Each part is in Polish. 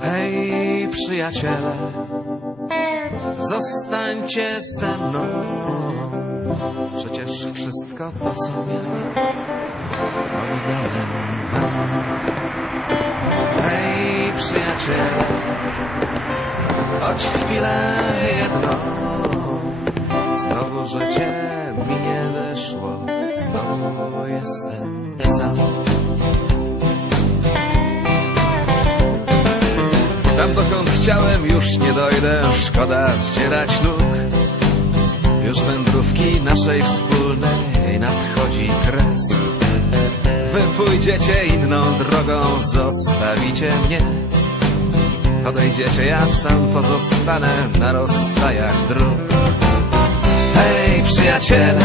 Hej, przyjaciele, zostańcie ze mną. Przecież wszystko to, co miałem, oddałem wam. Hej, przyjaciele, choć chwilę jedną. Znowu życie mi nie wyszło, znowu jestem sam. Chciałem już nie dojdę, szkoda zdzierać nóg. Już wędrówki naszej wspólnej nadchodzi kres. Wy pójdziecie inną drogą, zostawicie mnie. Odejdziecie, ja sam pozostanę na rozstajach dróg. Hej, przyjaciele,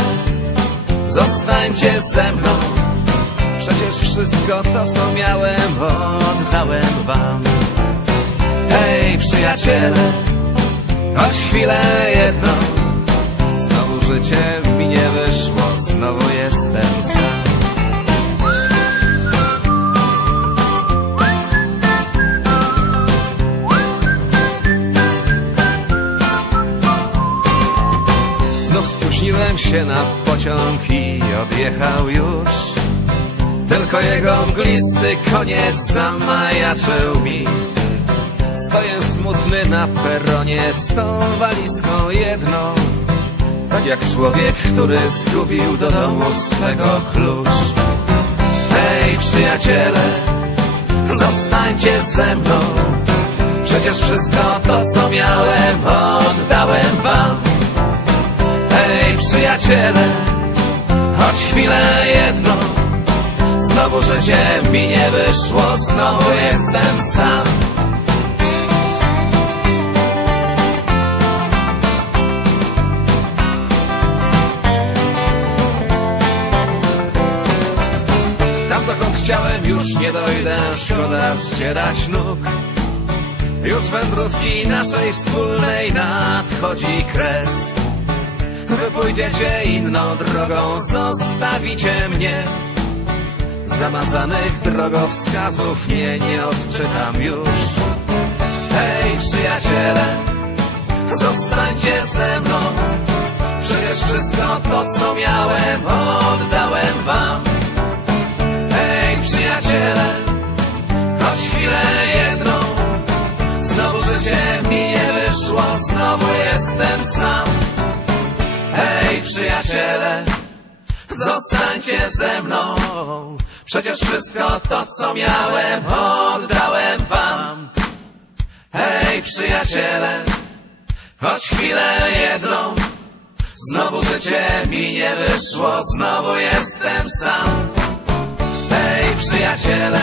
zostańcie ze mną. Przecież wszystko to, co miałem, oddałem wam. Hej, przyjaciele, choć chwilę jedną. Znowu życie mi nie wyszło, znowu jestem sam. Znów spóźniłem się na pociąg i odjechał już. Tylko jego mglisty koniec zamajaczył mi. Stoję smutny na peronie z tą walizką jedną. Tak jak człowiek, który zgubił do domu swego klucz. Hej, przyjaciele, zostańcie ze mną. Przecież wszystko to, co miałem, oddałem wam. Hej, przyjaciele, choć chwilę jedną. Znowu życie mi nie wyszło, znowu jestem sam. Chciałem już nie dojdę, szkoda zdzierać nóg. Już wędrówki naszej wspólnej nadchodzi kres. Wy pójdziecie inną drogą, zostawicie mnie. Zamazanych drogowskazów nie, nie odczytam już. Hej, przyjaciele, zostańcie ze mną. Przecież wszystko to, co miałem, oddałem wam. Przyjaciele, choć chwilę jedną. Znowu życie mi nie wyszło, znowu jestem sam. Hej, przyjaciele, zostańcie ze mną. Przecież wszystko to, co miałem, oddałem wam. Hej, przyjaciele, choć chwilę jedną. Znowu życie mi nie wyszło, znowu jestem sam. Przyjaciele,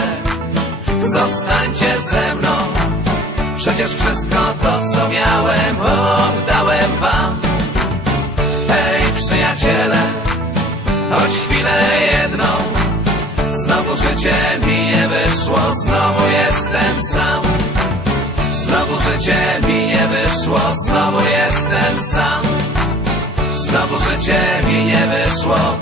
zostańcie ze mną. Przecież wszystko to, co miałem, oddałem wam. Hej, przyjaciele, choć chwilę jedną. Znowu życie mi nie wyszło, znowu jestem sam. Znowu życie mi nie wyszło, znowu jestem sam. Znowu życie mi nie wyszło,